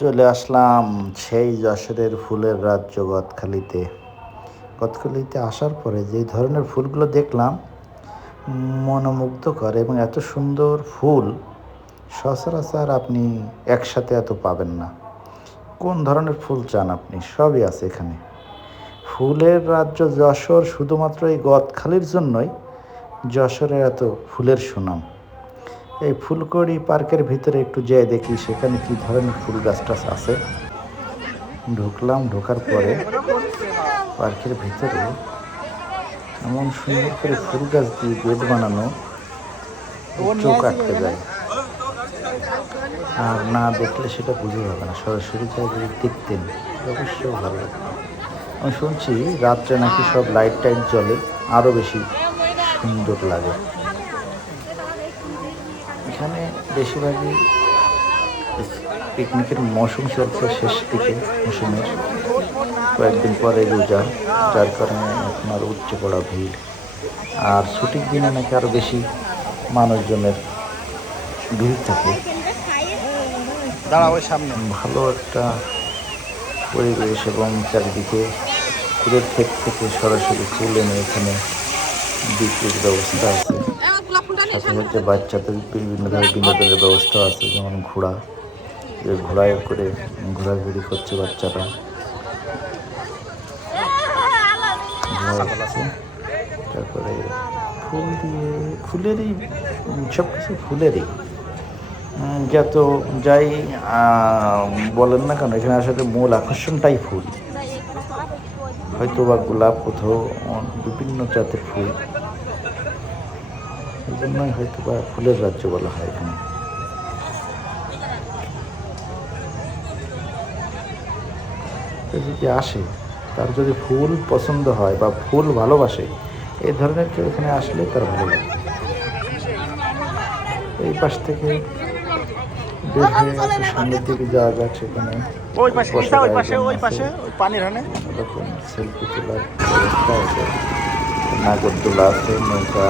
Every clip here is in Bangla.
চলে আসলাম সেই যশোরের ফুলের রাজ্য গদখালিতে। গদখালিতে আসার পরে যেই ধরনের ফুলগুলো দেখলাম মনোমুগ্ধকর, এবং এত সুন্দর ফুল সচরাচর আপনি একসাথে এত পাবেন না। কোন ধরনের ফুল চান আপনি, সবই আছে এখানে। ফুলের রাজ্য যশোর শুধুমাত্র এই গদখালির জন্যই যশোরের এত ফুলের সুনাম। এই ফুলকড়ি পার্কের ভিতরে একটু যেয়ে দেখি সেখানে কি ধরনের ফুল গাছ টাছ আছে। ঢুকলাম, ঢোকার পরে পার্কের ভিতরে এমন সুন্দর করে ফুল গাছ দিয়ে গেট বানানো, চোখ আটকে যায়। আর না দেখলে সেটা বুঝে যাবে না, সরাসরি যাই যদি দেখতেন অবশ্যই ভালো লাগতো। আমি শুনছি রাত্রে নাকি সব লাইট টাইট জ্বলে, আরও বেশি সুন্দর লাগে। এখানে বেশিরভাগই পিকনিকের মৌসুম চলছে, শেষ দিকে মৌসুমের কয়েকদিন পরে রোজা, যার কারণে এখন আরও উচ্চ পড়া ভিড়। আর ছুটির দিনে নাকি আরও বেশি মানুষজনের ভিড় থাকে। ভালো একটা পরিবেশ, এবং চারিদিকে ফুলের ক্ষেত থেকে সরাসরি ফুল এনে এখানে বিক্রির ব্যবস্থা আছে। সাথে সাথে বাচ্চাদের বিভিন্ন ধরনের বিনোদনের ব্যবস্থা আছে, যেমন ঘোড়া, যে ঘোড়ায় করে ঘোরাঘুরি করছে বাচ্চারা। তারপরে ফুল দিয়ে ফুলেরই সব কিছু ফুলেরই যত যাই বলেন না কেন, এখানে আসলে মূল আকর্ষণটাই ফুল। হয়তো বা গোলাপ, কোথাও বিভিন্ন জাতের ফুল, এই জন্যই হয়তো বা ফুলের রাজ্য বলা হয় এখানে। যদি আসে, তার যদি ফুল পছন্দ হয় বা ফুল ভালোবাসে, এই ধরনের কেউ এখানে আসলে তার ভালো লাগে। এই পাশ থেকে বের হয়ে একটু সামনের দিকে যাওয়া যাক, সেখানে সেলফি তোলার ব্যবস্থা আছে, নাগরদোলা আছে, নৌকা,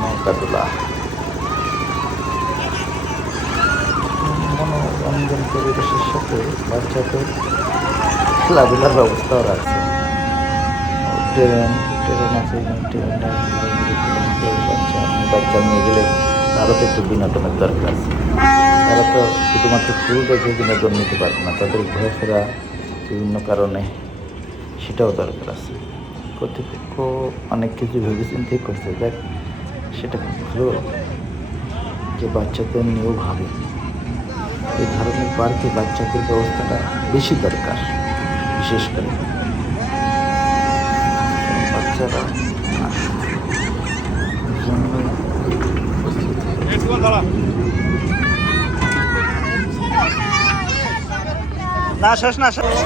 নৌকাদোলা, মনোরঞ্জন পরিবেশের সাথে বাচ্চাদের খেলাধুলার ব্যবস্থাও রাখছে। ট্রেন আছে, বাচ্চা নিয়ে গেলে তারও তো একটু বিনোদনের দরকার আছে। তারা তো শুধুমাত্র ফুল দেখে বিনোদন নিতে পারবে না, তাদের ঘোরাফেরা বিভিন্ন কারণে সেটাও দরকার আছে। কর্তৃপক্ষ অনেক কিছু ভেবে চিন্তেই করছে, দেখ সেটা খুব ভালো যে বাচ্চাদের নিয়েও ভাবে। এই ধরনের পার্কে বাচ্চাদের ব্যবস্থাটা বেশি দরকার, বিশেষ করে বাচ্চারা না শেষ না শেষ।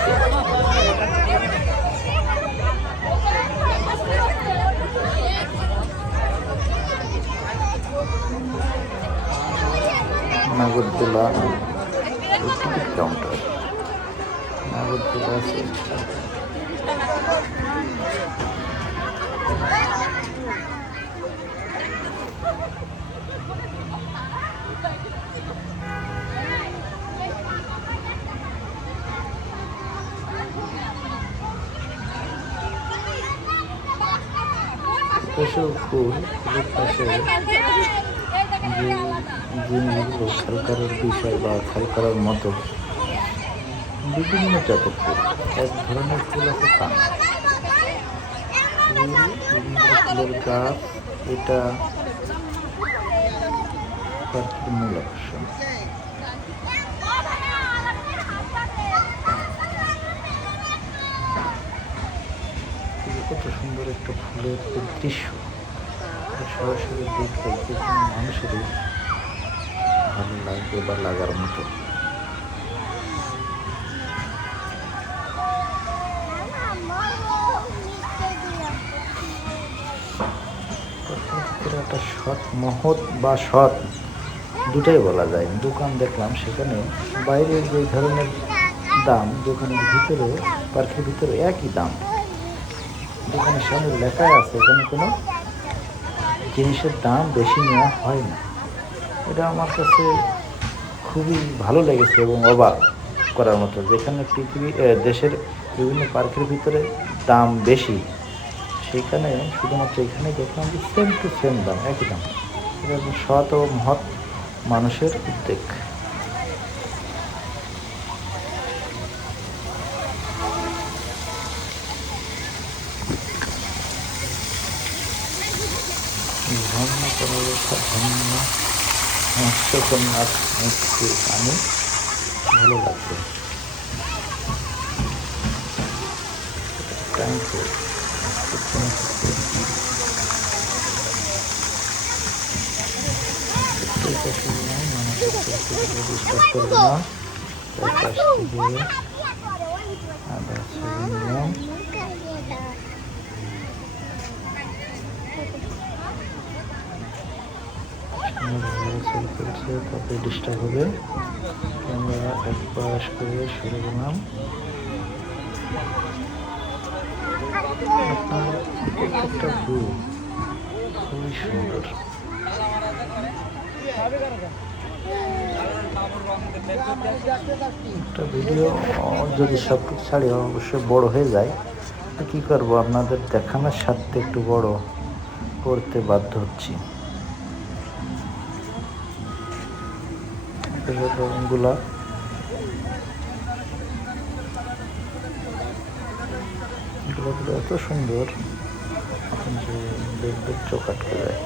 নাগরদোলা টিকিট কাউন্টার, নাগরদোলা আছে। ফুলের পাশে যে জিনিসগুলো খেয়াল করার বিষয় বা খেয়াল করার মতো, বিভিন্ন জাতের ফুল। এক ধরনের ফুল আছে তা না, ফুলের গাছ, এটা পার্কের মূল আকর্ষণ। কত সুন্দর একটা ফুলের দৃশ্য, সরাসরি দেখলে যে কোনো মানুষেরই ভালো লাগবে বা লাগার মতো। একটা সৎ মহৎ বা সৎ দুটাই বলা যায়। দোকান দেখলাম, সেখানে বাইরে যে ধরনের দাম, দোকানের ভিতরে পার্কের ভিতরে একই দাম। দোকানের সামনে লেখাই আছে এখানে কোনো জিনিসের দাম বেশি নেওয়া হয় না। এটা আমার কাছে খুবই ভালো লেগেছে এবং অবাক করার মতো, যেখানে দেশের বিভিন্ন পার্কের ভিতরে দাম বেশি, সেইখানে শুধুমাত্র এখানে দেখলাম যে সেম টু সেম দাম, একই দাম। এটা সৎ ও মহৎ মানুষের উদ্যোগ। ঝর্ণা পরবর্তী ঝর্ণা মৎস্যকন্যার মূর্তির পানি ভালো লাগবে। Thank you. ডিস্টার্ব করবে না, তাই পাশ থেকে আবার ছবি নিলাম। ছবি তুলছে, তারপরে ডিস্টার্ব হবে। ক্যামেরা এক পাশ করে সরে গেলাম। একটা ভিউ খুবই সুন্দর। একটা ভিডিও যদি সব কিছু ছাড়ি অবশ্যই বড় হয়ে যায়, তো কী করবো, আপনাদের দেখানোর সাথে একটু বড় করতে বাধ্য হচ্ছি। রঙগুলা গোলাপগুলো এত সুন্দর যে দেখবে চোখ আটকে যায়।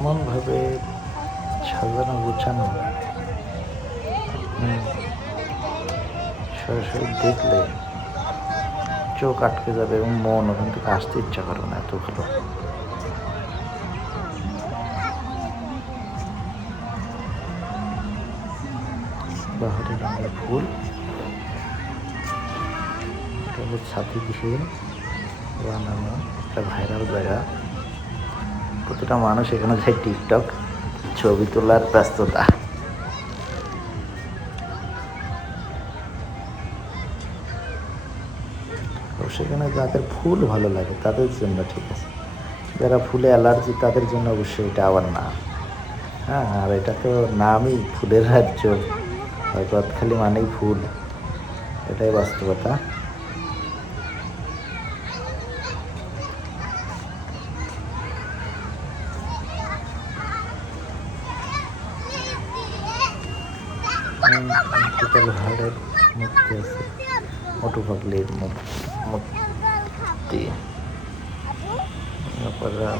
এমনভাবে সাজানো গোছানো, সরাসরি দেখলে চোখ আটকে যাবে এবং মন ওখান থেকে আসতে ইচ্ছা করবে না, এত ভালো। বাহারি রঙের ফুল, এটা হলো ছাতি দিয়ে বানানো একটা ভাইরাল জায়গা। প্রতিটা মানুষ এখানে যায় টিকটক ছবি তোলার ব্যস্ততা। সেখানে যাদের ফুল ভালো লাগে তাদের জন্য ঠিক আছে, যারা ফুলে অ্যালার্জি তাদের জন্য অবশ্যই এটা আবার না। হ্যাঁ, আর এটা তো নামই ফুলের রাজ্য, গদখালি মানেই ফুল, এটাই বাস্তবতা। হাড়ের মূর্তি আছে, মোটু পাগলির মূর্তি,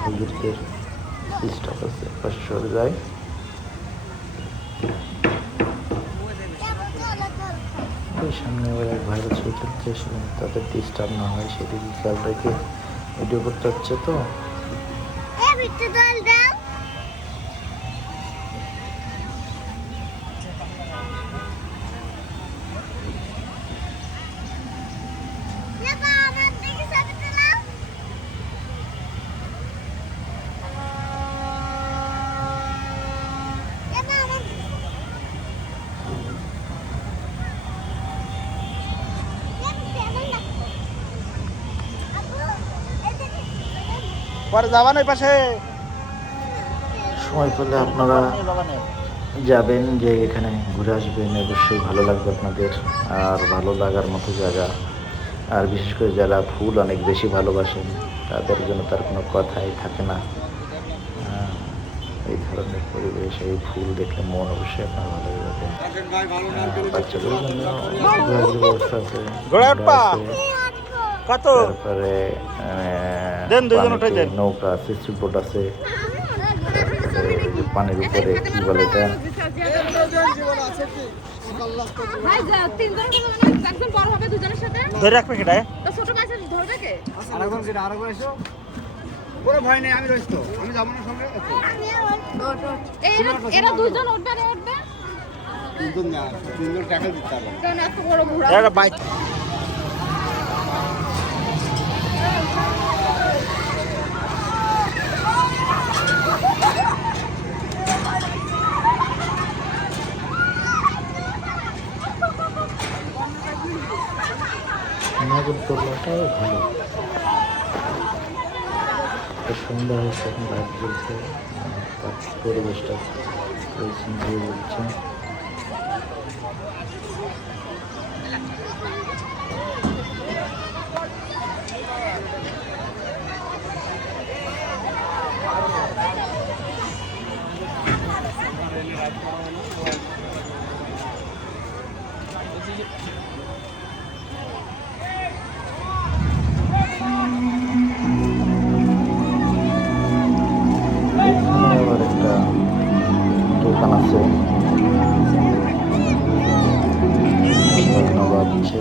হুজুরদের ডিস্টার্ব আছে, পাশে সরে যায়। ওই সামনে ওরা ভাইরাল ছবি তুলছে, সেখানে তাদের ডিস্টার্ব না হয় সেদিকে খেয়াল রেখে ভিডিও করতে হচ্ছে। তো পরে যাবান ওই পাশে, সময় পেলে আপনারা যাবেন, যে এখানে ঘুরে আসবেন, অবশ্যই ভালো লাগবে আপনাদের। আর ভালো লাগার মতো জায়গা, আর বিশেষ করে যারা ফুল অনেক বেশি ভালোবাসেন তাদের জন্য তার কোনো কথাই থাকে না। এই ধরনের পরিবেশ, এই ফুল দেখলে মন অবশ্যই আপনার ভালো হয়ে যাবে। বাচ্চাদের জন্য ঘোরাঘুরির ব্যবস্থা আছে, তারপরে নৌকা আছে, সুইচবোট আছে, পানির উপরে কি বলে এটা, কোনো ভয় নেই, আমি রয়েছি তো, আমি যাবো না সঙ্গে। এরা দুইজন উঠবে রে উঠবে তিনজন টাকা দিতে হবে। কারণ এত বড় ঘোড়া একটা বাইক নাগরদোলাটাও ভালো, সন্ধ্যা হয়েছে, এখন লাইট জ্বলছে, পরিবেশটা সুন্দর হচ্ছে। এখানে আবার একটা দোকান আছে, বাজছে।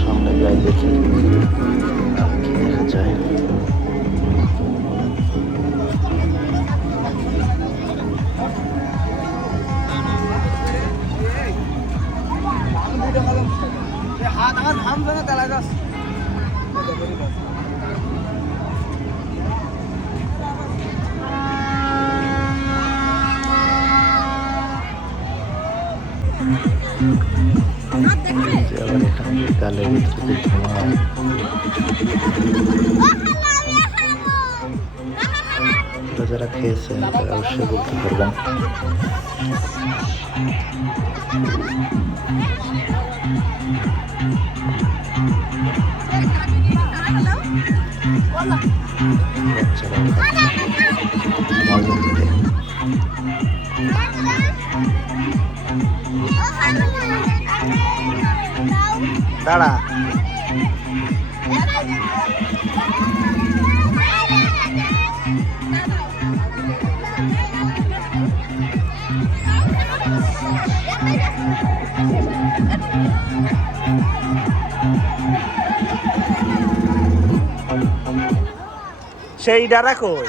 সামনে যাই দেখি কি দেখা যায়। হাত আমার ঘাম ধরে তেলা যাচ্ছে। যে আবার এখানে গালের ভিতরে ধোঁয়া, এটা যারা খেয়েছেন তারা অবশ্যই বলতে পারবেন। বাচ্চারাও খাচ্ছে মজা করে। দাঁড়া সেই ডারা কই?